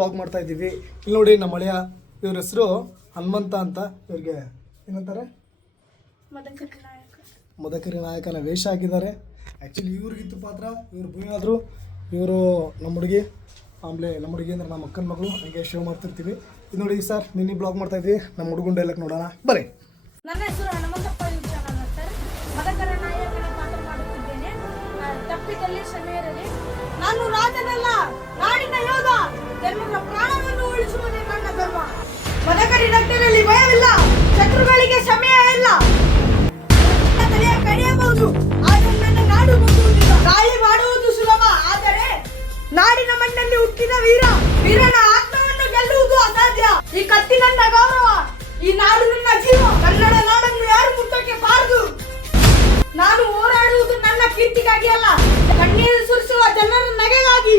Vlog ಮಾಡ್ತಾ ಇದ್ದೀವಿ. ಇಲ್ಲಿ ನೋಡಿ ನಮ್ಮ ಅಳಿಯ ಇವ್ರ ಹೆಸರು ಹನುಮಂತ ಅಂತ ಇವ್ರಿಗೆ. ಏನಂತಾರೆ? ಮದಕರಿ ನಾಯಕನ ವೇಷ ಹಾಕಿದ್ದಾರೆ. ಆ್ಯಕ್ಚುಲಿ ಇವ್ರಿಗಿತ್ತು ಪಾತ್ರ ಇವ್ರು ಭೂಮಿ ಆದರು ಇವರು ನಮ್ಮ ಹುಡುಗಿ ಆಮೇಲೆ ನಮ್ಮ ಹುಡುಗಿ ಅಂದ್ರೆ ನಮ್ಮ ಅಕ್ಕನ ಮಗಳು ಹಂಗೆ ಶೋ ಮಾಡ್ತಿರ್ತೀವಿ. ಇದು ನೋಡಿ ಸರ್ ನಿನ್ನೆ ಬ್ಲಾಗ್ ಮಾಡ್ತಾ ಇದ್ವಿ. ನಮ್ಮ ಹುಡುಗುಂಡ ಎಲ್ಲಕ್ಕೆ ನೋಡೋಣ. ಬರ್ರಿ. ನನ್ನ ಹೆಸರು ಹನುಮಂತಪ್ಪ ಸರ್. ಮದಕರ ನಾಯಕನ ಪಾತ್ರ ಮಾಡುತ್ತಿದ್ದೇನೆ. ತಪ್ಪಿದಲ್ಲಿ ಕ್ಷಮೆ ಇರಲಿ ನಾನು ರಾಜನಲ್ಲ ನಾಡಿನ ಯೋಧ. ರಕ್ತದಲ್ಲಿ ಭಯವಿಲ್ಲ. ಶತ್ರುಗಳಿಗೆ ಸಮಯ ಇಲ್ಲ. ಕಡಿಯಬಹುದು, ಆದರೆ ನನ್ನ ನಾಡು ನುಗ್ಗುವುದಿಲ್ಲ ದಾಳಿ ಮಾಡುವುದು ಸುಲಭ, ಆದರೆ ನಾಡಿನ ಮಣ್ಣಲ್ಲಿ ಹುಟ್ಟಿದ ವೀರ, ವೀರನ ಆತ್ಮವನ್ನು ಗೆಲ್ಲುವುದು ಅಸಾಧ್ಯ. ಈ ಕತ್ತಿ ನನ್ನ ಗೌರವ, ಈ ನಾಡು ನನ್ನ ಜೀವ. ಕನ್ನಡ ನಾಡನ್ನು ಯಾರು ಮುಟ್ಟಕ್ಕೆ ಬಾರದು? ನಾನು ಹೋರಾಡುವುದು ನನ್ನ ಕೀರ್ತಿಗಾಗಿ ಅಲ್ಲ, ಕಣ್ಣೀರು ಸುರಿಸುವ ಜನರ ನಗೆಗಾಗಿ.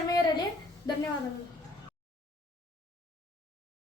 ಕ್ಷಮೆ ಧನ್ಯವಾದಗಳು.